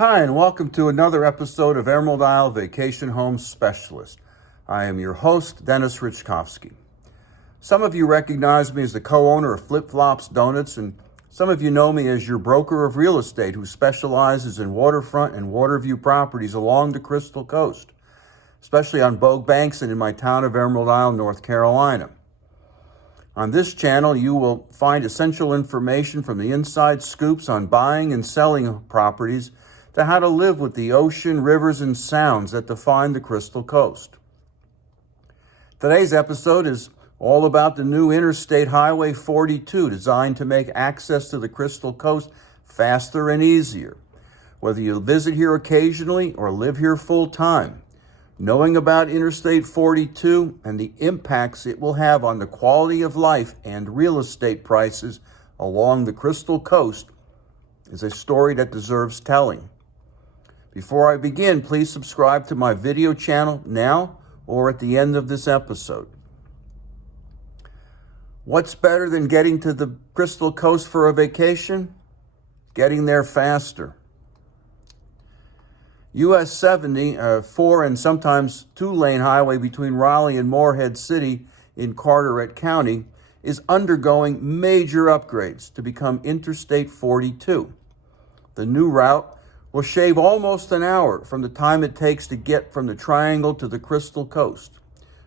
Hi, and welcome to another episode of Emerald Isle Vacation Home Specialist. I am your host, Dennis Richkovsky. Some of you recognize me as the co-owner of Flip Flops Donuts, and some of you know me as your broker of real estate who specializes in waterfront and waterview properties along the Crystal Coast, especially on Bogue Banks and in my town of Emerald Isle, North Carolina. On this channel, you will find essential information from the inside scoops on buying and selling properties to how to live with the ocean, rivers, and sounds that define the Crystal Coast. Today's episode is all about the new Interstate Highway 42, designed to make access to the Crystal Coast faster and easier. Whether you visit here occasionally or live here full-time, knowing about Interstate 42 and the impacts it will have on the quality of life and real estate prices along the Crystal Coast is a story that deserves telling. Before I begin, please subscribe to my video channel now or at the end of this episode. What's better than getting to the Crystal Coast for a vacation? Getting there faster. US 70, 4 and sometimes 2-lane highway between Raleigh and Morehead City in Carteret County is undergoing major upgrades to become Interstate 42. The new route will shave almost an hour from the time it takes to get from the Triangle to the Crystal Coast,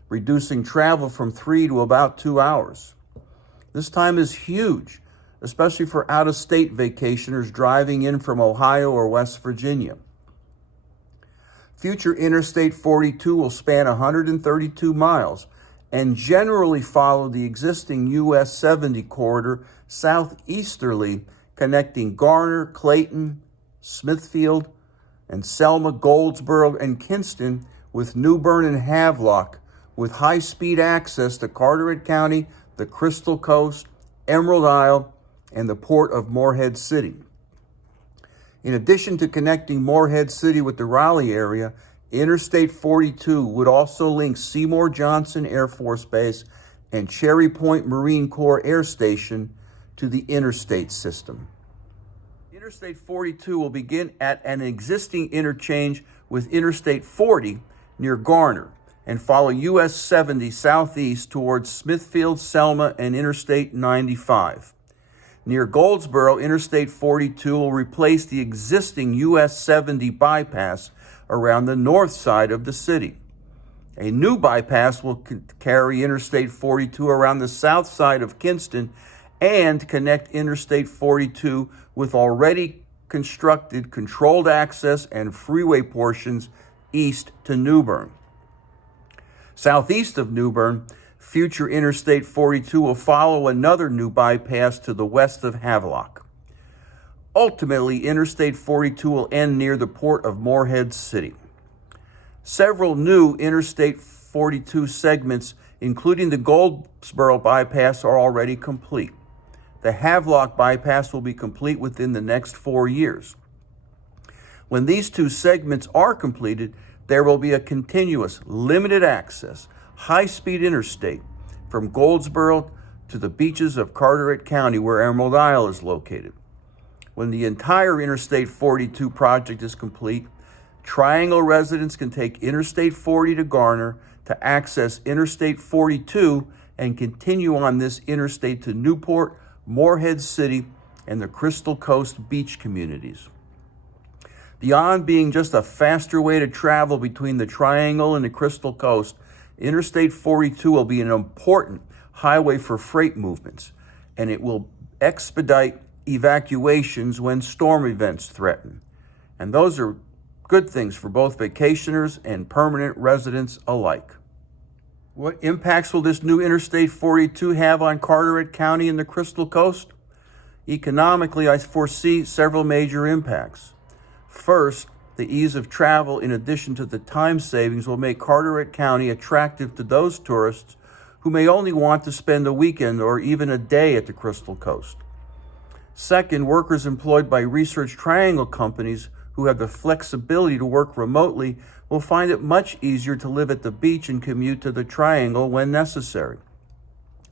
reducing travel from 3 to about 2 hours. This time is huge, especially for out-of-state vacationers driving in from Ohio or West Virginia. Future Interstate 42 will span 132 miles and generally follow the existing US 70 corridor southeasterly, connecting Garner, Clayton, Smithfield, and Selma, Goldsboro, and Kinston with New Bern and Havelock, with high-speed access to Carteret County, the Crystal Coast, Emerald Isle, and the port of Morehead City. In addition to connecting Morehead City with the Raleigh area, Interstate 42 would also link Seymour Johnson Air Force Base and Cherry Point Marine Corps Air Station to the interstate system. Interstate 42 will begin at an existing interchange with Interstate 40 near Garner and follow US 70 southeast towards Smithfield, Selma, and Interstate 95. Near Goldsboro, Interstate 42 will replace the existing US 70 bypass around the north side of the city. A new bypass will carry Interstate 42 around the south side of Kinston and connect Interstate 42 with already constructed controlled access and freeway portions east to New Bern. Southeast of New Bern, future Interstate 42 will follow another new bypass to the west of Havelock. Ultimately, Interstate 42 will end near the port of Morehead City. Several new Interstate 42 segments, including the Goldsboro bypass, are already complete. The Havelock bypass will be complete within the next 4 years. When these two segments are completed, there will be a continuous, limited access, high-speed interstate from Goldsboro to the beaches of Carteret County, where Emerald Isle is located. When the entire Interstate 42 project is complete, Triangle residents can take Interstate 40 to Garner to access Interstate 42 and continue on this interstate to Newport, Morehead City, and the Crystal Coast beach communities. Beyond being just a faster way to travel between the Triangle and the Crystal Coast, Interstate 42 will be an important highway for freight movements, and it will expedite evacuations when storm events threaten. And those are good things for both vacationers and permanent residents alike. What impacts will this new Interstate 42 have on Carteret County and the Crystal Coast? Economically, I foresee several major impacts. First, the ease of travel, in addition to the time savings, will make Carteret County attractive to those tourists who may only want to spend a weekend or even a day at the Crystal Coast. Second, workers employed by Research Triangle companies who have the flexibility to work remotely will find it much easier to live at the beach and commute to the Triangle when necessary.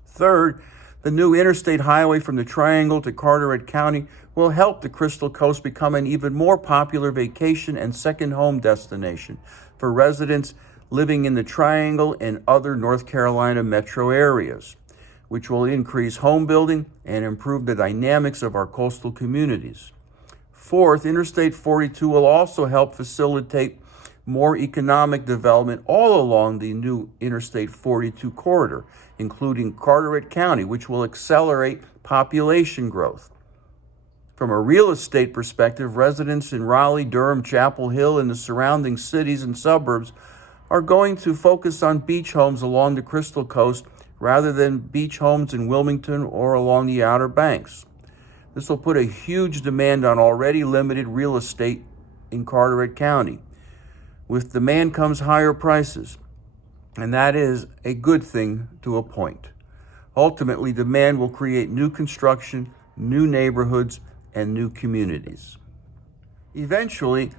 Third, The new interstate highway from the Triangle to Carteret County will help the Crystal Coast become an even more popular vacation and second home destination for residents living in the Triangle and other North Carolina metro areas, which will increase home building and improve the dynamics of our coastal communities. Fourth, Interstate 42 will also help facilitate more economic development all along the new Interstate 42 corridor, including Carteret County, which will accelerate population growth. From a real estate perspective, residents in Raleigh, Durham, Chapel Hill, and the surrounding cities and suburbs are going to focus on beach homes along the Crystal Coast rather than beach homes in Wilmington or along the Outer Banks. This will put a huge demand on already limited real estate in Carteret County. With demand comes higher prices, and that is a good thing to a point. Ultimately, demand will create new construction, new neighborhoods, and new communities. Eventually,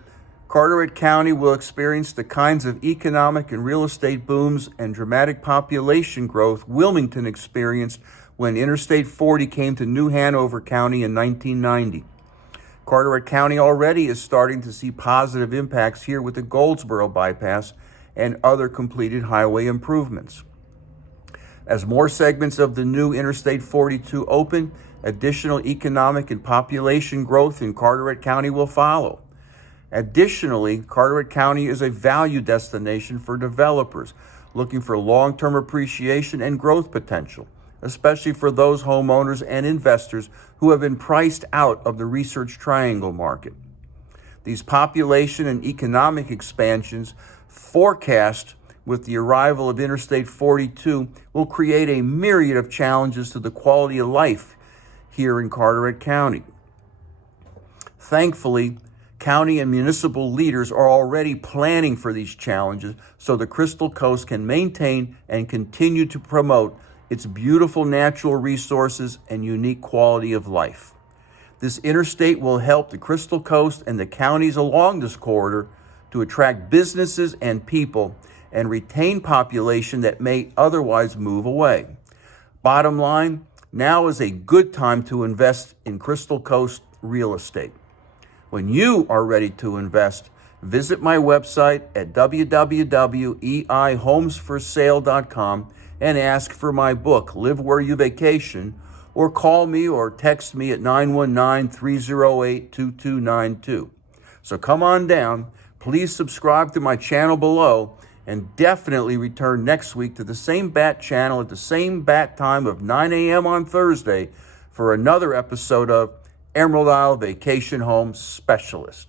Carteret County will experience the kinds of economic and real estate booms and dramatic population growth Wilmington experienced when Interstate 40 came to New Hanover County in 1990. Carteret County already is starting to see positive impacts here with the Goldsboro bypass and other completed highway improvements. As more segments of the new Interstate 42 open, additional economic and population growth in Carteret County will follow. Additionally, Carteret County is a value destination for developers looking for long-term appreciation and growth potential, especially for those homeowners and investors who have been priced out of the Research Triangle market. These population and economic expansions forecast with the arrival of Interstate 42 will create a myriad of challenges to the quality of life here in Carteret County. Thankfully, county and municipal leaders are already planning for these challenges so the Crystal Coast can maintain and continue to promote its beautiful natural resources and unique quality of life. This interstate will help the Crystal Coast and the counties along this corridor to attract businesses and people and retain population that may otherwise move away. Bottom line, now is a good time to invest in Crystal Coast real estate. When you are ready to invest, visit my website at www.eihomesforsale.com and ask for my book, Live Where You Vacation, or call me or text me at 919-308-2292. So come on down, please subscribe to my channel below, and definitely return next week to the same bat channel at the same bat time of 9 a.m. on Thursday for another episode of Emerald Isle Vacation Home Specialist.